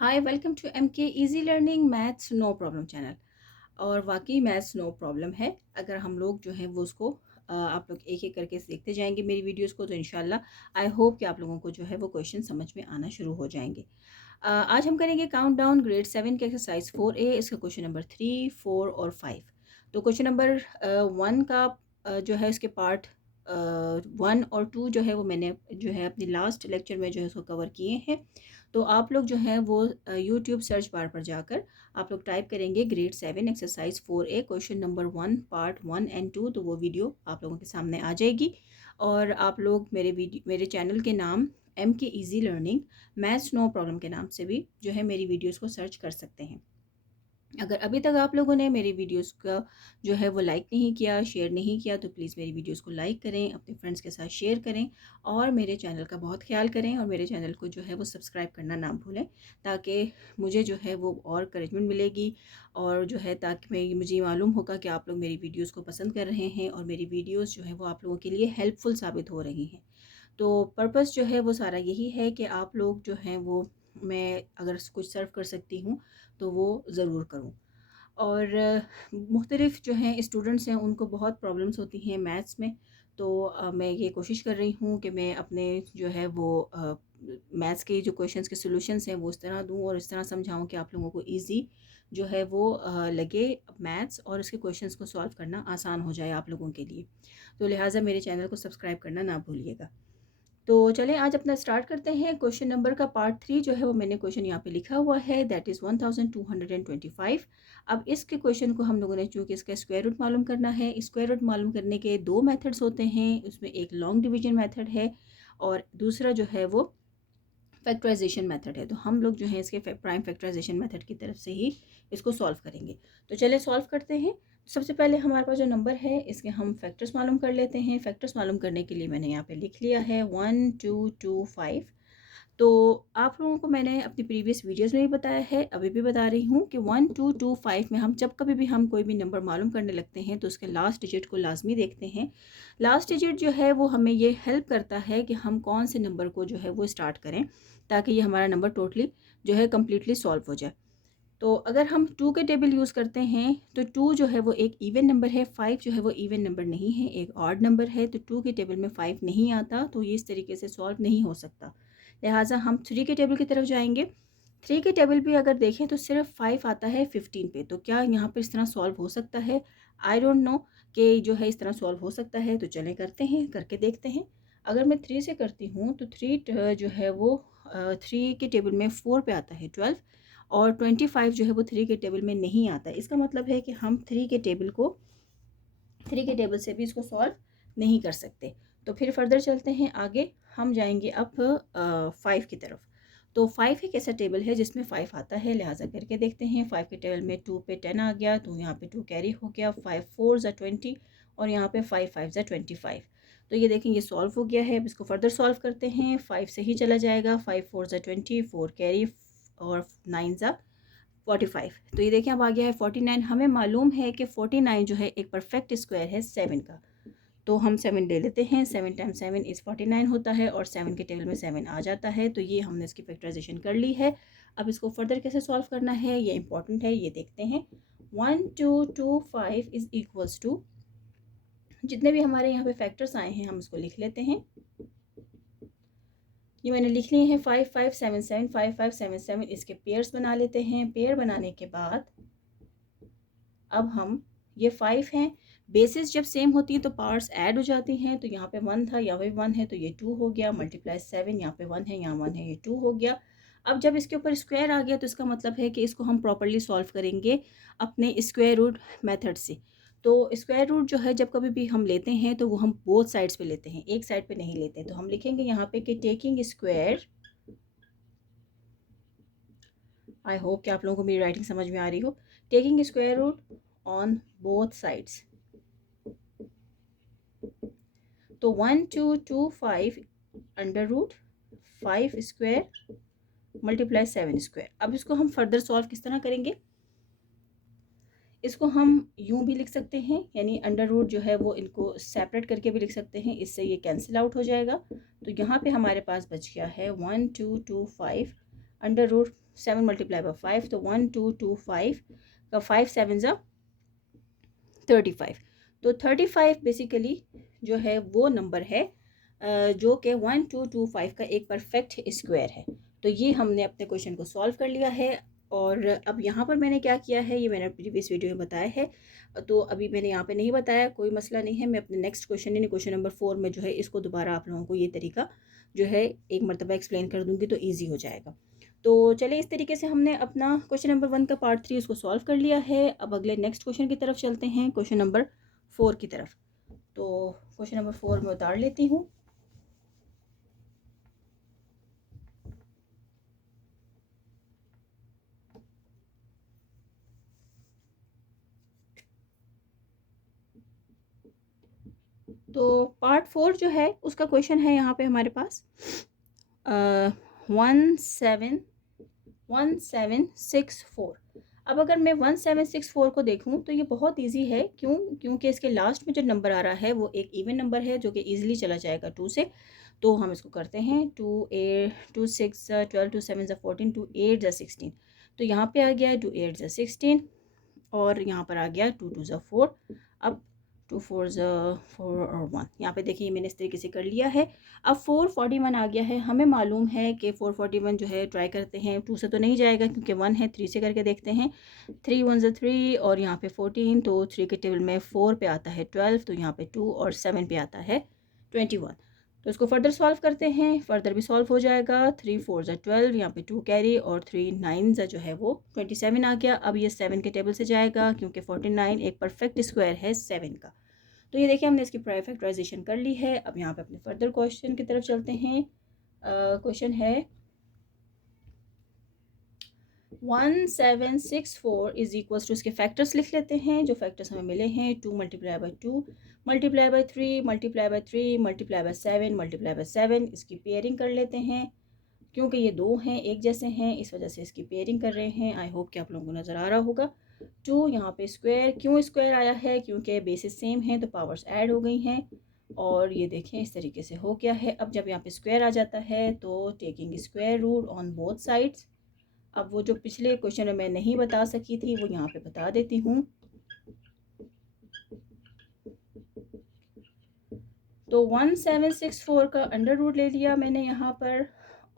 Hi welcome to MK easy learning maths no problem channel. और वाकई maths no problem है। अगर हम लोग जो है वो उसको आप लोग एक एक करके देखते जाएंगे मेरी वीडियोस को, तो इंशाल्लाह आई होप कि आप लोगों को जो है वो क्वेश्चन समझ में आना शुरू हो जाएंगे। आज हम करेंगे काउंट डाउन ग्रेड 7 के एक्सरसाइज 4A, इसका क्वेश्चन नंबर 3, 4 और 5। तो क्वेश्चन नंबर 1 का जो है इसके पार्ट 1 और 2 जो है वो मैंने जो है अपनी लास्ट लेक्चर में जो है उसको कवर किए हैं। तो आप लोग जो है वो यूट्यूब सर्च बार पर जाकर आप लोग टाइप करेंगे grade 7 exercise 4A question number 1 part 1 and 2, तो वो वीडियो आप लोगों के सामने आ जाएगी। और आप लोग मेरे चैनल के नाम M K easy learning maths no problem के नाम से भी जो है मेरी वीडियोस को सर्च कर सकते हैं। अगर अभी तक आप लोगों ने मेरी वीडियोस का जो है वो लाइक नहीं किया, शेयर नहीं किया, तो प्लीज़ मेरी वीडियोस को लाइक करें, अपने फ्रेंड्स के साथ शेयर करें और मेरे चैनल का बहुत ख्याल करें और मेरे चैनल को जो है वो सब्सक्राइब करना ना भूलें, ताकि मुझे जो है वो और करेजमेंट मिलेगी और जो है ताकि मुझे ये मालूम होगा कि आप लोग मेरी वीडियोज़ को पसंद कर रहे हैं और मेरी वीडियोज़ जो है वो आप लोगों के लिए हेल्पफुल साबित हो रही हैं। तो पर्पस जो है वो सारा यही है कि आप लोग जो हैं वो, मैं अगर कुछ सर्व कर सकती हूँ तो वो ज़रूर करूँ। और मुख्तलिफ़ जो हैं स्टूडेंट्स हैं उनको बहुत प्रॉब्लम्स होती हैं मैथ्स में। तो मैं ये कोशिश कर रही हूँ कि मैं अपने जो है वो मैथ्स के जो क्वेश्चंस के सॉल्यूशंस हैं वो इस तरह दूँ और इस तरह समझाऊँ कि आप लोगों को इजी जो है वो लगे मैथ्स और उसके क्वेश्चंस को सॉल्व करना आसान हो जाए आप लोगों के लिए। तो लिहाजा मेरे चैनल को सब्सक्राइब करना ना भूलिएगा। तो चलें आज अपना स्टार्ट करते हैं। क्वेश्चन नंबर का पार्ट 3 जो है वो मैंने क्वेश्चन यहाँ पे लिखा हुआ है, दैट इज़ 1225। अब इसके क्वेश्चन को हम लोगों ने, चूँकि इसका स्क्वायर रूट मालूम करना है, स्क्वायर रूट मालूम करने के दो मेथड्स होते हैं। उसमें एक लॉन्ग डिवीजन मेथड है और दूसरा जो है वो फैक्टराइजेशन मेथड है। तो हम लोग जो है इसके प्राइम फैक्टराइजेशन मेथड की तरफ से ही इसको सॉल्व करेंगे। तो चलिए सॉल्व करते हैं। सबसे पहले हमारे पास जो नंबर है इसके हम फैक्टर्स मालूम कर लेते हैं। फैक्टर्स मालूम करने के लिए मैंने यहाँ पे लिख लिया है 1 2 2 5। तो आप लोगों को मैंने अपनी प्रीवियस वीडियोस में भी बताया है, अभी भी बता रही हूँ कि 1 2 2 5 में हम जब कभी भी हम कोई भी नंबर मालूम करने लगते हैं तो उसके लास्ट डिजिट को लाजमी देखते हैं। लास्ट डिजिट जो है वो हमें ये हेल्प करता है कि हम कौन से नंबर को जो है वो स्टार्ट करें, ताकि ये हमारा नंबर टोटली जो है कम्प्लीटली सॉल्व हो जाए। तो अगर हम 2 के टेबल यूज़ करते हैं तो 2 जो है वो एक इवन नंबर है, 5 जो है वो इवन नंबर नहीं है, एक ऑड नंबर है। तो 2 के टेबल में 5 नहीं आता, तो ये इस तरीके से सॉल्व नहीं हो सकता। लिहाजा हम 3 के टेबल की तरफ जाएंगे। 3 के टेबल भी अगर देखें तो सिर्फ 5 आता है 15 पे। तो क्या यहाँ पर इस तरह सॉल्व हो सकता है? आई डोंट नो कि जो है इस तरह सॉल्व हो सकता है। तो चलें करते हैं, करके देखते हैं। अगर मैं 3 से करती हूँ तो 3 जो है वो 3 के टेबल में 4 पे आता है 12 और 25 जो है वो 3 के टेबल में नहीं आता है। इसका मतलब है कि हम 3 के टेबल से भी इसको सॉल्व नहीं कर सकते। तो फिर फर्दर चलते हैं आगे, हम जाएंगे अब 5 की तरफ। तो 5 एक ऐसा टेबल है जिसमें 5 आता है, लिहाजा करके देखते हैं। 5 के टेबल में 2 पे 10 आ गया, तो यहाँ पे 2 कैरी हो गया। 5 4 ज़ा 20 और यहाँ पे 5 5 ज़ा 25। तो ये देखें ये सॉल्व हो गया है। अब इसको फर्दर सॉल्व करते हैं। 5 से ही चला जाएगा। 5 4 ज़ा 20, 4 कैरी और 9 ज़ा 45। तो ये देखिए अब आ गया है 49। हमें मालूम है कि 49 जो है एक परफेक्ट स्क्वायर है 7 का। तो हम 7 ले लेते हैं। 7 टाइम्स 7 इज़ 49 होता है और 7 के टेबल में 7 आ जाता है। तो ये हमने इसकी फैक्टराइजेशन कर ली है। अब इसको फर्दर कैसे सॉल्व करना है ये इंपॉर्टेंट है, ये देखते हैं। 1 2 2 5 इज़ इक्वल्स टू, जितने भी हमारे यहाँ पे फैक्टर्स आए हैं हम इसको लिख लेते हैं। ये मैंने लिख लिए हैं 5 5 7 7 5 5 7 7। इसके पेयर्स बना लेते हैं। पेयर बनाने के बाद अब हम ये 5 हैं, बेसिस जब सेम होती है तो पार्ट्स ऐड हो जाती हैं। तो यहाँ पे 1 था, यहाँ पे 1 है, तो ये 2 हो गया। मल्टीप्लाई 7, यहाँ पे 1 है, यहाँ 1 है, ये 2 हो गया। अब जब इसके ऊपर स्क्वायर आ गया तो इसका मतलब है कि इसको हम प्रॉपर्ली सॉल्व करेंगे अपने स्क्वायर रूट मेथड से। तो स्क्वायर रूट जो है जब कभी भी हम लेते हैं तो वो हम बोथ साइड्स पे लेते हैं, एक साइड पे नहीं लेते। तो हम लिखेंगे यहाँ पे कि टेकिंग स्क्वायर, आई होप कि आप लोगों को मेरी राइटिंग समझ में आ रही हो, taking square root on both sides. तो 1 2 2 5 under root 5 square multiply 7 square. अब इसको हम फर्दर सॉल्व किस तरह करेंगे? इसको हम यूं भी लिख सकते हैं, यानी अंडर रूट जो है वो इनको सेपरेट करके भी लिख सकते हैं, इससे ये कैंसिल आउट हो जाएगा। तो यहाँ पे हमारे पास बच गया है 1 2 2 5 अंडर रूट 7 मल्टीप्लाई बाई 5, तो 1 2 2 5 का 5 7 ज़ा 35। तो 35 बेसिकली जो है वो नंबर है जो कि 1225 का एक परफेक्ट स्क्वायर है। तो ये हमने अपने क्वेश्चन को सॉल्व कर लिया है। और अब यहाँ पर मैंने क्या किया है, ये मैंने प्रीवियस वीडियो में बताया है, तो अभी मैंने यहाँ पे नहीं बताया, कोई मसला नहीं है। मैं अपने नेक्स्ट क्वेश्चन यानी क्वेश्चन नंबर 4 में जो है इसको दोबारा आप लोगों को ये तरीका जो है एक मरतबा एक्सप्लेन कर दूँगी, तो ईजी हो जाएगा। तो चलिए, इस तरीके से हमने अपना क्वेश्चन नंबर 1 का पार्ट 3 उसको सॉल्व कर लिया है। अब अगले नेक्स्ट क्वेश्चन की तरफ चलते हैं, क्वेश्चन नंबर 4 की तरफ। तो क्वेश्चन नंबर 4 में उतार लेती हूँ। तो पार्ट 4 जो है उसका क्वेश्चन है यहाँ पे हमारे पास 1764। अब अगर मैं 1764 को देखूं तो ये बहुत इजी है। क्योंकि इसके लास्ट में जो नंबर आ रहा है वो एक इवन नंबर है जो कि इजीली चला जाएगा 2 से। तो हम इसको करते हैं 2 8 2 6 12 2 7 14 2 8 16। तो यहाँ पे आ गया 2 8 16 और यहाँ पर आ गया 2 2 4। अब 2 4 4 और 1, यहाँ पे देखिए मैंने इस तरीके से कर लिया है। अब 441 आ गया है। हमें मालूम है कि 441 जो है ट्राई करते हैं, 2 से तो नहीं जाएगा क्योंकि 1 है, 3 से करके देखते हैं। 3 1 3 और यहाँ पे 14, तो 3 के टेबल में 4 पे आता है 12, तो यहाँ पे 2 और 7 पे आता है 21। तो इसको फर्दर सॉल्व करते हैं, फर्दर भी सॉल्व हो जाएगा। 3 4 12, यहाँ पे 2 कैरी और 3 9 जो है वो 27 आ गया। अब ये 7 के टेबल से जाएगा क्योंकि 49 एक परफेक्ट स्क्वायर है 7 का। तो ये देखिए हमने इसकी फैक्टराइजेशन कर ली है। अब यहाँ पे अपने फर्दर क्वेश्चन की तरफ चलते हैं। क्वेश्चन है 1764 इज इक्वल्स टू, इसके फैक्टर्स लिख लेते हैं जो फैक्टर्स हमें मिले हैं। 2 multiply by 2 multiply by 3 multiply by 3 multiply by 7 multiply by 7। इसकी पेयरिंग कर लेते हैं क्योंकि ये दो हैं एक जैसे हैं, इस वजह से इसकी पेयरिंग कर रहे हैं। आई होप कि आप लोगों को नज़र आ रहा होगा। 2 यहाँ पे स्क्वायर, क्यों स्क्वायर आया है, क्योंकि बेसिस सेम है तो पावर्स ऐड हो गई हैं। और ये देखें इस तरीके से हो गया है। अब जब यहाँ पे स्क्वायर आ जाता है तो taking square root on both sides. अब वो जो पिछले क्वेश्चन में मैं नहीं बता सकी थी वो यहाँ पे बता देती हूँ। तो 1764 का अंडर रूट ले लिया मैंने यहाँ पर,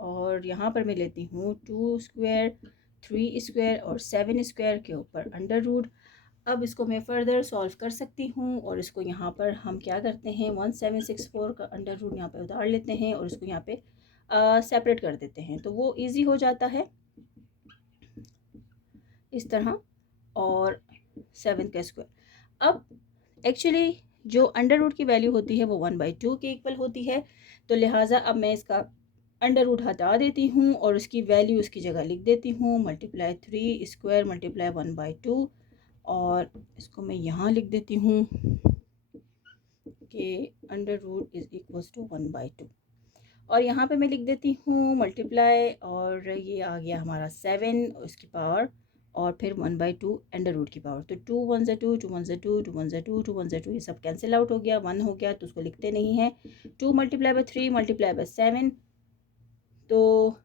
और यहाँ पर मैं लेती हूँ 2 स्क्वायर 3 स्क्वायर और 7 स्क्वायर के ऊपर अंडर रूट। अब इसको मैं फर्दर सॉल्व कर सकती हूँ और इसको यहाँ पर हम क्या करते हैं 1764 का अंडर रूट यहाँ पे उतार लेते हैं और इसको यहाँ पे सेपरेट कर देते हैं, तो वो इजी हो जाता है इस तरह। और 7 का स्क्वायर, अब एक्चुअली जो अंडर रूट की वैल्यू होती है वो 1/2 के इक्वल होती है। तो लिहाजा अब मैं इसका अंडर रूट हटा देती हूँ और उसकी वैल्यू उसकी जगह लिख देती हूँ मल्टीप्लाई 3 स्क्वायर मल्टीप्लाई 1/2। और इसको मैं यहाँ लिख देती हूँ कि under root is equals to 1/2। और यहाँ पे मैं लिख देती हूँ मल्टीप्लाई, और ये आ गया हमारा 7 उसकी पावर और फिर 1/2 अंडर रूट की पावर। तो 2 1 2 2 1 2 2 1 2 2 1 2 ये सब कैंसिल आउट हो गया, 1 हो गया तो उसको लिखते नहीं हैं। 2 मल्टीप्लाई बाई 3 मल्टीप्लाई बाई 7, तो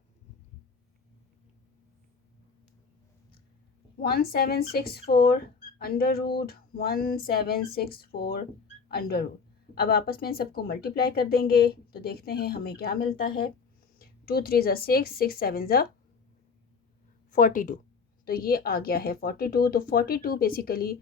1764 अंडर रूट 1764 अंडर रूट। अब आपस में इन सबको मल्टीप्लाई कर देंगे तो देखते हैं हमें क्या मिलता है। 2 3 ज़ा 6 6 7 ज़ा 42, तो ये आ गया है 42। तो 42 basically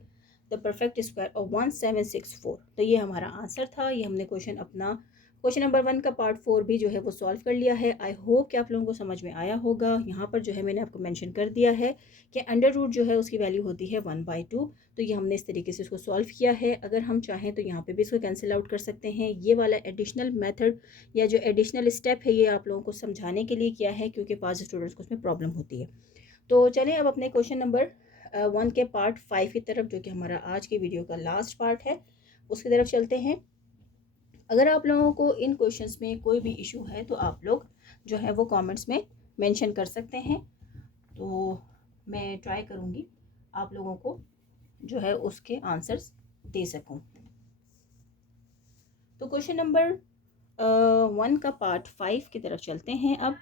the perfect square of 1764। तो ये हमारा आंसर था। ये हमने क्वेश्चन अपना क्वेश्चन नंबर 1 का पार्ट 4 भी जो है वो सॉल्व कर लिया है। आई होप कि आप लोगों को समझ में आया होगा। यहाँ पर जो है मैंने आपको मेंशन कर दिया है कि अंडर रूट जो है उसकी वैल्यू होती है 1/2। तो ये हमने इस तरीके से उसको सॉल्व किया है। अगर हम चाहें तो यहाँ पे भी इसको कैंसिल आउट कर सकते हैं। ये वाला एडिशनल मेथड या जो एडिशनल स्टेप है ये आप लोगों को समझाने के लिए किया है क्योंकि पास स्टूडेंट्स को उसमें प्रॉब्लम होती है। तो चलिए अब अपने क्वेश्चन नंबर 1 के पार्ट 5 की तरफ, जो कि हमारा आज की वीडियो का लास्ट पार्ट है, उसकी तरफ चलते हैं। अगर आप लोगों को इन क्वेश्चंस में कोई भी इशू है तो आप लोग जो है वो कमेंट्स में मेंशन कर सकते हैं, तो मैं ट्राई करूँगी आप लोगों को जो है उसके आंसर्स दे सकूँ। तो क्वेश्चन नंबर 1 का पार्ट 5 की तरफ चलते हैं अब।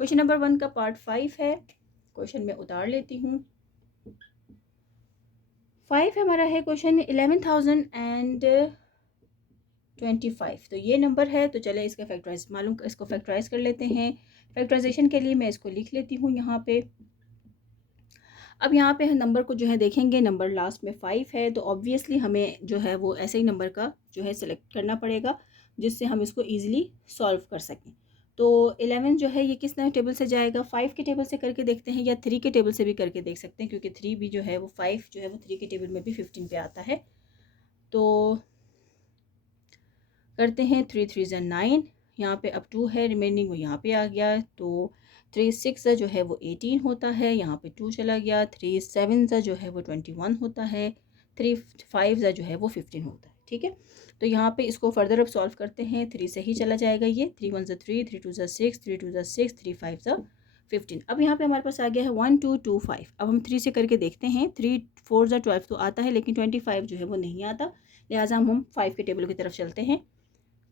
क्वेश्चन नंबर 1 का पार्ट 5 है। क्वेश्चन में उतार लेती हूँ। 5 हमारा है क्वेश्चन 11,025। तो ये नंबर है। तो चले इसका इसको फैक्टराइज कर लेते हैं। फैक्टराइजेशन के लिए मैं इसको लिख लेती हूँ यहाँ पे। अब यहाँ पे नंबर को जो है देखेंगे, नंबर लास्ट में 5 है, तो ऑब्वियसली हमें जो है वो ऐसे ही नंबर का जो है सिलेक्ट करना पड़ेगा जिससे हम इसको ईजिली सॉल्व कर सकें। तो 11 जो है ये किस नए टेबल से जाएगा, 5 के टेबल से करके देखते हैं या 3 के टेबल से भी करके देख सकते हैं, क्योंकि 3 भी जो है वो 5 जो है वो 3 के टेबल में भी 15 पे आता है। तो करते हैं 3 3 ज़ा 9, यहाँ पे अब 2 है रिमेनिंग, वो यहाँ पे आ गया। तो 3 6 जो है वो 18 होता है, यहाँ पे 2 चला गया। 3 7 जो है वो 21 होता है। 3 5 जो है वो 15 होता है। ठीक है, तो यहाँ पे इसको फर्दर अब सॉल्व करते हैं। 3 से ही चला जाएगा ये। 3 1 ज़ा 3, 3 2 ज़ा 6, 3 2 ज़ा 6, 3 5 ज़ा 15। अब यहाँ पे हमारे पास आ गया है 1 2 2 5। अब हम 3 से करके देखते हैं। 3 4 ज़ा 12 तो आता है, लेकिन 25 जो है वो नहीं आता, लिहाजा हम 5 के टेबल की तरफ चलते हैं।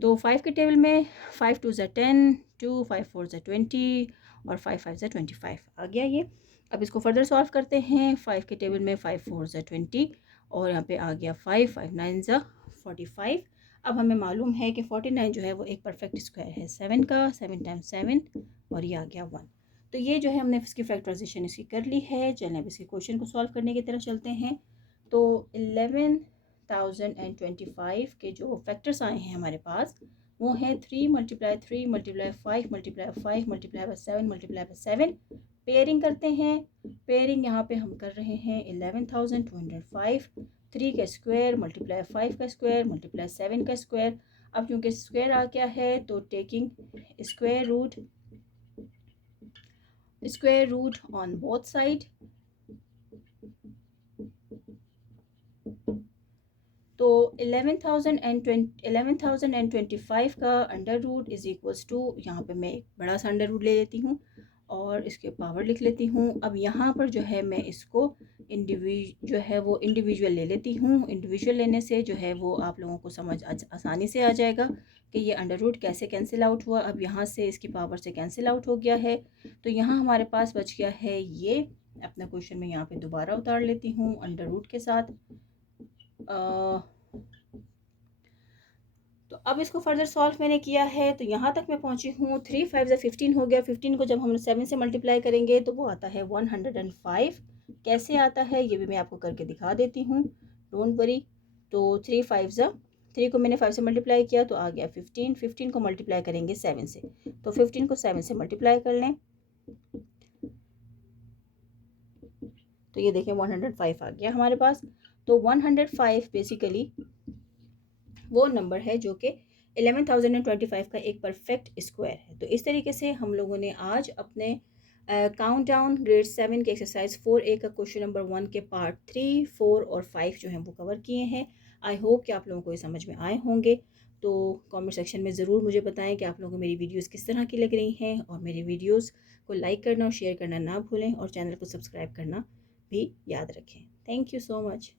तो 5 के टेबल में 5 2 ज़ा 10, 2 5 4 ज़ा 20 और 5 5 ज़ा 25 आ गया ये। अब इसको फर्दर सॉल्व करते हैं। 5 के टेबल में 5 4 ज़ा 20 और यहाँ पे आ गया 5 5 9 ज़ा 45। अब हमें मालूम है कि 49 जो है वो एक परफेक्ट स्क्वायर है 7 का। 7 टाइम्स 7 और ये आ गया 1। तो ये जो है हमने इसकी फैक्टराइजेशन इसकी कर ली है। चलें अब इसके क्वेश्चन को सॉल्व करने की तरफ चलते हैं। तो 11,025 के जो फैक्टर्स आए हैं हमारे पास वो हैं 3 × 3 × 5 × 5 multiply by 7 multiply by 7। Pairing करते हैं। पेयरिंग यहाँ पे हम कर रहे हैं 11,205। 3 का स्क्वायर मल्टीप्लाई 5 का स्क्वायर मल्टीप्लाई 7 का स्क्वायर। अब क्योंकि स्क्वायर आ गया है तो taking square root on both side. तो 11,025 का under root is equals to, यहाँ पे मैं एक बड़ा सा अंडर रूट ले लेती हूँ और इसके पावर लिख लेती हूँ। अब यहाँ पर जो है मैं इसको इंडिविजुअल ले लेती हूँ। इंडिविजुअल लेने से जो है वो आप लोगों को समझ आसानी से आ जाएगा कि ये अंडर रूट कैसे कैंसिल आउट हुआ। अब यहाँ से इसकी पावर से कैंसिल आउट हो गया है, तो यहाँ हमारे पास बच गया है ये। अपना क्वेश्चन में यहाँ पे दोबारा उतार लेती हूँ अंडर रूट के साथ। तो अब इसको फर्दर सॉल्व मैंने किया है, तो यहाँ तक मैं पहुँची हूँ। 3 5 ज़ा 15 हो गया। 15 को जब हम 7 से मल्टीप्लाई करेंगे तो वो आता है 105। कैसे आता है ये भी मैं आपको करके दिखा देती हूँ, डोंट वरी। तो 3 5 ज़ा 3 को मैंने 5 से मल्टीप्लाई किया तो आ गया 15। 15 को मल्टीप्लाई करेंगे 7 से, तो 15 को 7 से मल्टीप्लाई कर लें तो ये देखें 105 आ गया हमारे पास। तो 105 बेसिकली वो नंबर है जो कि 11,025 का एक परफेक्ट स्क्वायर है। तो इस तरीके से हम लोगों ने आज अपने काउंट डाउन ग्रेड 7 के एक्सरसाइज 4A का क्वेश्चन नंबर 1 के पार्ट 3 4 और 5 जो हैं वो कवर किए हैं। आई होप कि आप लोगों को ये समझ में आए होंगे। तो कमेंट सेक्शन में ज़रूर मुझे बताएं कि आप लोगों को मेरी वीडियोस किस तरह की लग रही हैं, और मेरी वीडियोस को लाइक करना और शेयर करना ना भूलें, और चैनल को सब्सक्राइब करना भी याद रखें। Thank you so much.